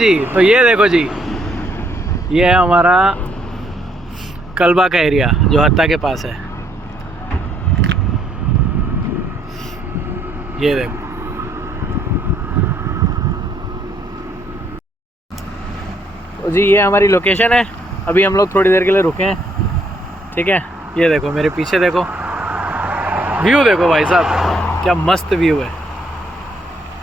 जी, तो ये देखो जी, ये है हमारा कल्बा का एरिया जो हत्ता के पास है। ये देखो, तो जी ये हमारी लोकेशन है। अभी हम लोग थोड़ी देर के लिए रुके हैं, ठीक है। ये देखो मेरे पीछे देखो, व्यू देखो भाई साहब, क्या मस्त व्यू है।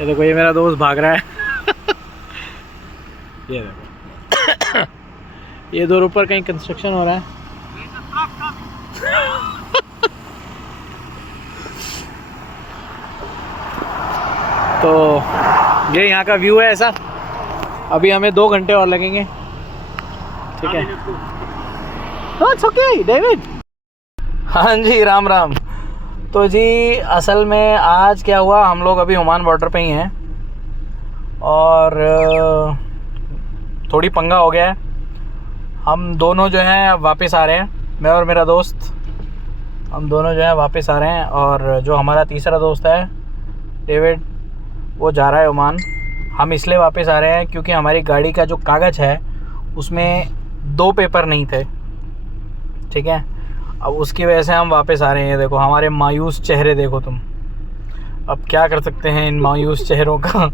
ये देखो, ये मेरा दोस्त भाग रहा है। ये देखो, ये इधर ऊपर कहीं कंस्ट्रक्शन हो रहा है। तो ये यहाँ का व्यू है ऐसा। अभी हमें 2 घंटे और लगेंगे, ठीक है। Okay David. हाँ जी, राम राम। तो जी असल में आज क्या हुआ, हम लोग अभी ओमान बॉर्डर पे ही हैं और थोड़ी पंगा हो गया है। हम दोनों जो हैं वापस आ रहे हैं, मैं और मेरा दोस्त, हम दोनों जो हैं वापस आ रहे हैं। और जो हमारा तीसरा दोस्त है डेविड, वो जा रहा है ओमान। हम इसलिए वापस आ रहे हैं क्योंकि हमारी गाड़ी का जो कागज़ है उसमें 2 पेपर नहीं थे, ठीक है। अब उसकी वजह से हम वापस आ रहे हैं। देखो हमारे मायूस चेहरे देखो तुम, अब क्या कर सकते हैं इन मायूस चेहरों का।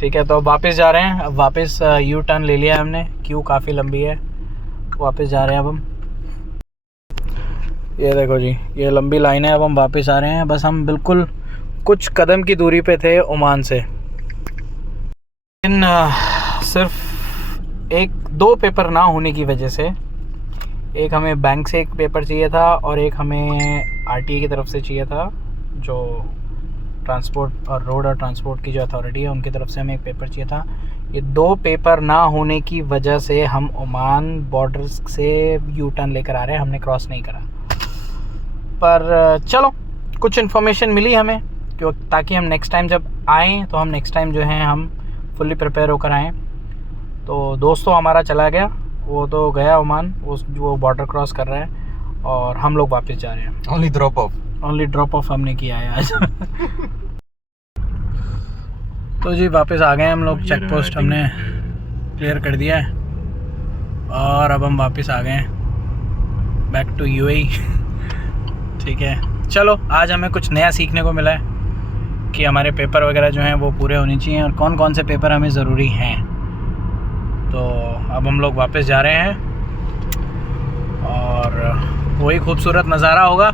ठीक है, तो अब वापस जा रहे हैं। अब वापस यू टर्न ले लिया हमने, क्यों काफ़ी लंबी है, वापस जा रहे हैं अब हम। ये देखो जी, ये लंबी लाइन है। अब हम वापस आ रहे हैं, बस हम बिल्कुल कुछ कदम की दूरी पे थे ओमान से। इन सिर्फ 1-2 पेपर ना होने की वजह से, एक हमें बैंक से एक पेपर चाहिए था और एक हमें आरटीए की तरफ से चाहिए था, जो ट्रांसपोर्ट और रोड और ट्रांसपोर्ट की जो अथॉरिटी है उनकी तरफ से हमें एक पेपर चाहिए था। ये 2 पेपर ना होने की वजह से हम ओमान बॉर्डर से यू टर्न लेकर आ रहे हैं। हमने क्रॉस नहीं करा, पर चलो कुछ इन्फॉर्मेशन मिली हमें, क्यों, ताकि हम नेक्स्ट टाइम जब आएँ तो हम नेक्स्ट टाइम जो है हम फुल्ली प्रिपेयर होकर आएँ। तो दोस्तों हमारा चला गया, वो तो गया ओमान, वो बॉर्डर क्रॉस कर रहा है और हम लोग वापस जा रहे हैं। ओनली ड्रॉप ऑफ हमने किया है आज। तो जी वापस आ गए हम लोग, चेक पोस्ट हमने क्लियर कर दिया है और अब हम वापस आ गए हैं बैक टू यूएई। ठीक है, चलो आज हमें कुछ नया सीखने को मिला है कि हमारे पेपर वगैरह जो हैं वो पूरे होने चाहिए और कौन कौन से पेपर हमें ज़रूरी हैं। तो अब हम लोग वापस जा रहे हैं और वही खूबसूरत नज़ारा होगा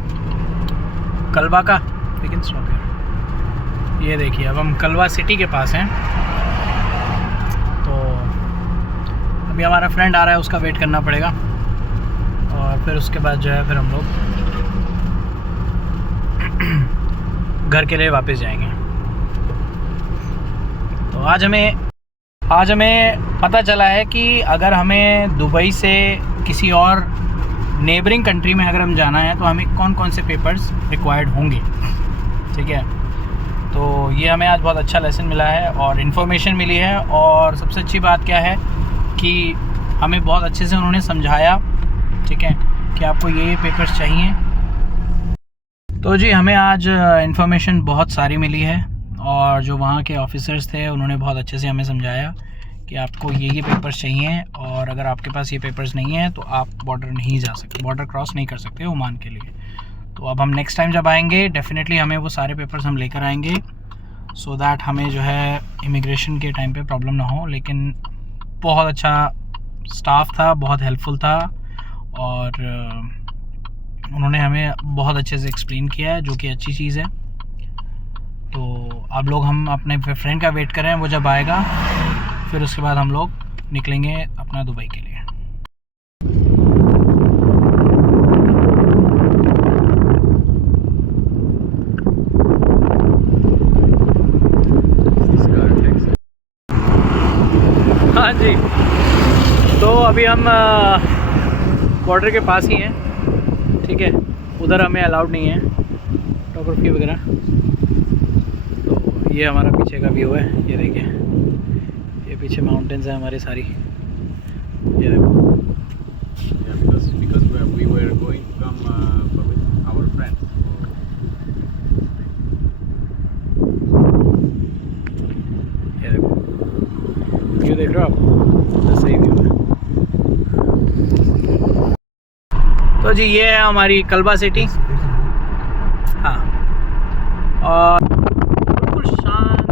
कल्बा का। लेकिन ये देखिए, अब हम कल्बा सिटी के पास हैं। तो अभी हमारा फ्रेंड आ रहा है, उसका वेट करना पड़ेगा और फिर उसके बाद जो है फिर हम लोग घर के लिए वापस जाएंगे। तो आज हमें पता चला है कि अगर हमें दुबई से किसी और नेबरिंग कंट्री में अगर हम जाना है तो हमें कौन कौन से पेपर्स रिक्वायर्ड होंगे, ठीक है। तो ये हमें आज बहुत अच्छा लेसन मिला है और इन्फॉर्मेशन मिली है। और सबसे अच्छी बात क्या है कि हमें बहुत अच्छे से उन्होंने समझाया, ठीक है, कि आपको ये पेपर्स चाहिए। तो जी हमें आज इन्फॉर्मेशन बहुत सारी मिली है और जो वहाँ के ऑफिसर्स थे उन्होंने बहुत अच्छे से हमें समझाया कि आपको ये पेपर्स चाहिए और अगर आपके पास ये पेपर्स नहीं है तो आप बॉर्डर नहीं जा सकते, बॉर्डर क्रॉस नहीं कर सकते ओमान के लिए। तो अब हम नेक्स्ट टाइम जब आएंगे डेफिनेटली हमें वो सारे पेपर्स हम लेकर आएंगे, सो दैट हमें जो है इमिग्रेशन के टाइम पे प्रॉब्लम ना हो। लेकिन बहुत अच्छा स्टाफ था, बहुत हेल्पफुल था और उन्होंने हमें बहुत अच्छे से एक्सप्लेन किया है, जो कि अच्छी चीज़ है। तो अब लोग हम अपने फ्रेंड का वेट कर रहे हैं, वो जब आएगा फिर उसके बाद हम लोग निकलेंगे अपना दुबई के लिए। हाँ जी, तो अभी हम बॉर्डर के पास ही हैं, ठीक है। उधर हमें अलाउड नहीं है फोटोग्राफी वगैरह। तो ये हमारा पीछे का व्यू है, ये देखिए, ये पीछे माउंटेन्स हैं हमारी सारी, ये देखो। because we were going to come with our friends. ये देखो, तो जी ये है हमारी कल्बा सिटी। हाँ, और बिल्कुल शांत,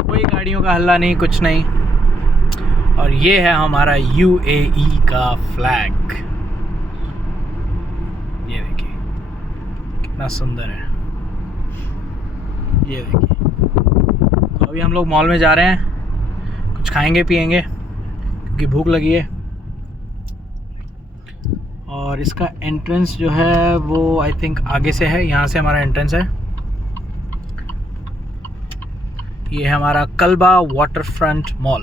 कोई गाड़ियों का हल्ला नहीं, कुछ नहीं। और ये है हमारा UAE का फ्लैग। ये देखिए कितना सुंदर है, ये देखिए। तो अभी हम लोग मॉल में जा रहे हैं, कुछ खाएंगे पिएंगे क्योंकि भूख लगी है। और इसका एंट्रेंस जो है वो आई थिंक आगे से है, यहाँ से हमारा एंट्रेंस है। ये है हमारा कल्बा वाटर फ्रंट मॉल।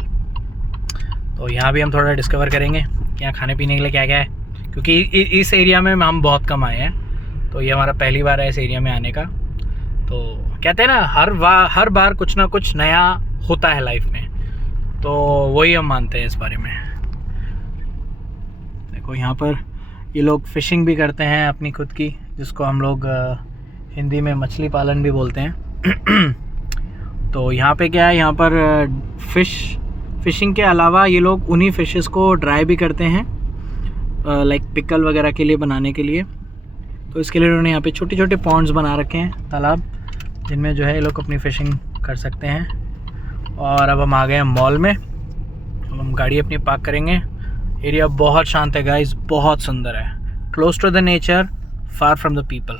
तो यहाँ भी हम थोड़ा डिस्कवर करेंगे कि यहाँ खाने पीने के लिए क्या क्या है, क्योंकि इस एरिया में हम बहुत कम आए हैं। तो ये हमारा पहली बार है इस एरिया में आने का। तो कहते हैं ना, हर बार कुछ ना कुछ नया होता है लाइफ में, तो वही हम मानते हैं इस बारे में। देखो यहाँ पर ये लोग फ़िशिंग भी करते हैं अपनी खुद की, जिसको हम लोग हिंदी में मछली पालन भी बोलते हैं। तो यहाँ पे क्या है, यहाँ पर फ़िशिंग के अलावा ये लोग उन्हीं फ़िशेस को ड्राई भी करते हैं, लाइक पिकल वगैरह के लिए बनाने के लिए। तो इसके लिए उन्होंने यहाँ पे छोटे छोटे पॉन्ड्स बना रखे हैं, तालाब, जिनमें जो है ये लोग अपनी फ़िशिंग कर सकते हैं। और अब हम आ गए हैं मॉल में, अब हम गाड़ी अपनी पार्क करेंगे। एरिया बहुत शांत है गाइस, बहुत सुंदर है, close to the nature, far from the people.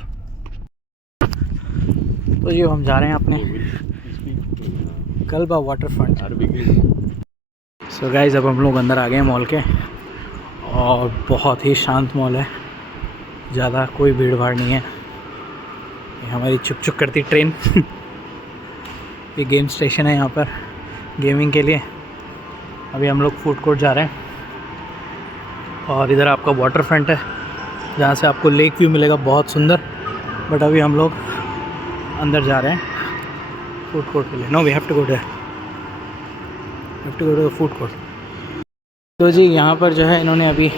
तो ये हम जा रहे हैं अपने Kalba water front. So guys अब हम लोग अंदर आ गए हैं मॉल के, और बहुत ही शांत मॉल है, ज़्यादा कोई भीड़ भाड़ नहीं है। ये हमारी चुक चुक करती ट्रेन। ये गेम स्टेशन है यहाँ पर गेमिंग के लिए। अभी हम लोग फूड कोर्ट जा रहे हैं, और इधर आपका वाटर फ्रंट है जहाँ से आपको लेक व्यू मिलेगा, बहुत सुंदर। बट अभी हम लोग अंदर जा रहे हैं फूड कोर्ट के लिए। No, we have to go to the food court. तो जी यहाँ पर जो है इन्होंने अभी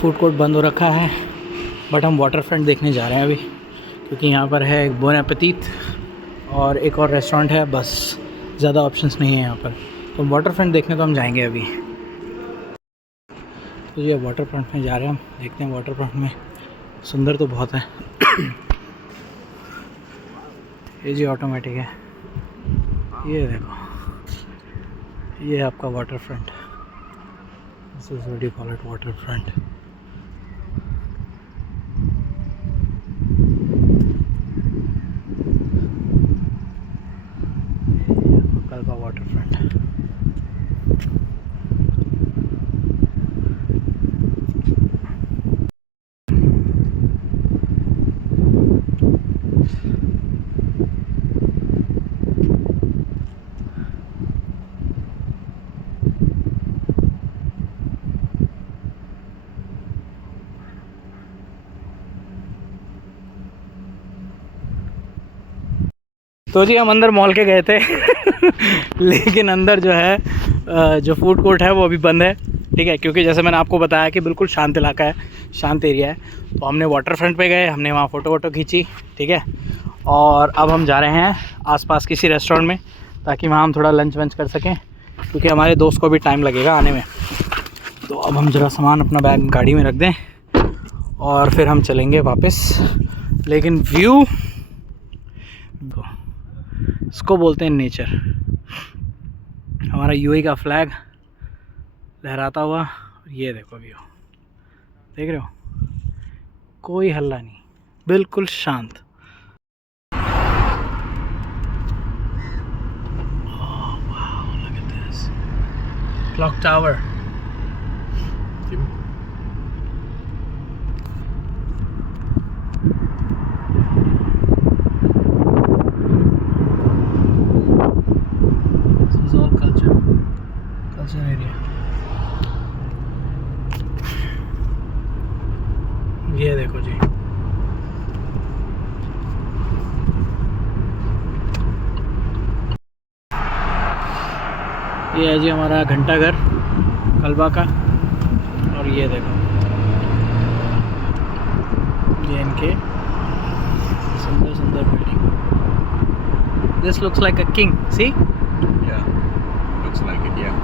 फूड कोर्ट बंद हो रखा है, बट हम वाटर फ्रंट देखने जा रहे हैं अभी, क्योंकि यहाँ पर है एक बोन एपेटीट और एक और रेस्टोरेंट है, बस ज़्यादा ऑप्शंस नहीं है यहाँ पर। तो वाटर फ्रंट देखने तो हम जाएंगे अभी। तो ये वाटर फ्रंट में जा रहे हैं हम, देखते हैं वाटर फ्रंट में। सुंदर तो बहुत है। ये जी ऑटोमेटिक है, ये देखो, ये है आपका water front. This is what you call it, water front. Kalba water front. तो जी हम अंदर मॉल के गए थे लेकिन अंदर जो है जो फूड कोर्ट है वो अभी बंद है, ठीक है, क्योंकि जैसे मैंने आपको बताया कि बिल्कुल शांत इलाका है, शांत एरिया है। तो हमने वाटर फ्रंट पे गए, हमने वहाँ फ़ोटो वोटो खींची, ठीक है। और अब हम जा रहे हैं आसपास किसी रेस्टोरेंट में, ताकि वहाँ हम थोड़ा लंच वंच कर सकें, क्योंकि हमारे दोस्त को भी टाइम लगेगा आने में। तो अब हम ज़रा सामान अपना बैग गाड़ी में रख दें और फिर हम चलेंगे वापस। लेकिन व्यू, इसको बोलते हैं नेचर। हमारा यूएई का फ्लैग लहराता हुआ, ये देखो व्यू, देख रहे हो, कोई हल्ला नहीं, बिल्कुल शांत। Clock tower, area. ये देखो जी, ये है जी हमारा घंटाघर कल्बा का। और ये देखो, ये इनके सुंदर सुंदर building. This looks like a king, see? Yeah, looks like it, yeah.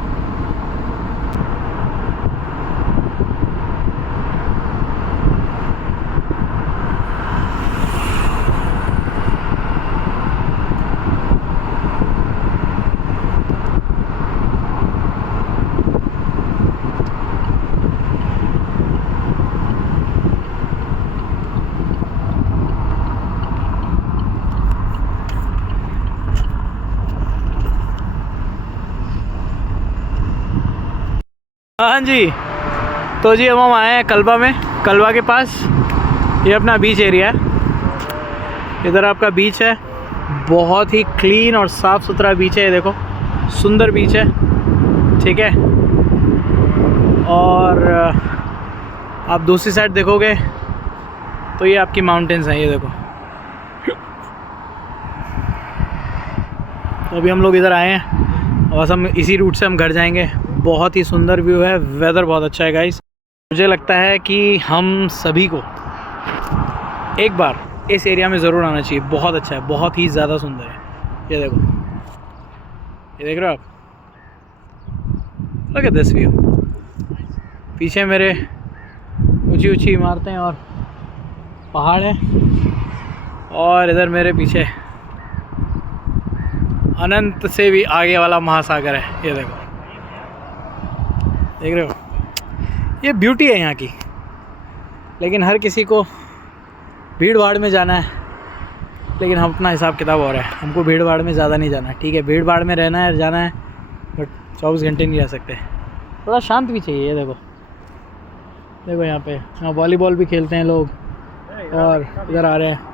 हाँ जी, तो जी हम आए हैं कल्बा में, कल्बा के पास। ये अपना बीच एरिया है, इधर आपका बीच है, बहुत ही क्लीन और साफ़ सुथरा बीच है। ये देखो, सुंदर बीच है, ठीक है। और आप दूसरी साइड देखोगे तो ये आपकी माउंटेन्स हैं, ये देखो। तो अभी हम लोग इधर आए हैं और हम इसी रूट से हम घर जाएंगे। बहुत ही सुंदर व्यू है, वेदर बहुत अच्छा है गाइस। मुझे लगता है कि हम सभी को एक बार इस एरिया में ज़रूर आना चाहिए, बहुत अच्छा है, बहुत ही ज़्यादा सुंदर है। ये देखो, ये देख रहे हो आप, लुक एट दिस व्यू। पीछे मेरे ऊंची ऊंची इमारतें और पहाड़ हैं, और इधर मेरे पीछे अनंत से भी आगे वाला महासागर है। ये देखो, देख रहे हो, ये ब्यूटी है यहाँ की। लेकिन हर किसी को भीड़ भाड़ में जाना है, लेकिन हम अपना हिसाब किताब हो रहा है, हमको भीड़ भाड़ में ज़्यादा नहीं जाना, ठीक है। भीड़ भाड़ में रहना है, जाना है, बट 24 घंटे नहीं रह सकते, थोड़ा शांत भी चाहिए। ये देखो, देखो यहाँ पे, यहाँ वॉलीबॉल भी खेलते हैं लोग, और इधर आ रहे हैं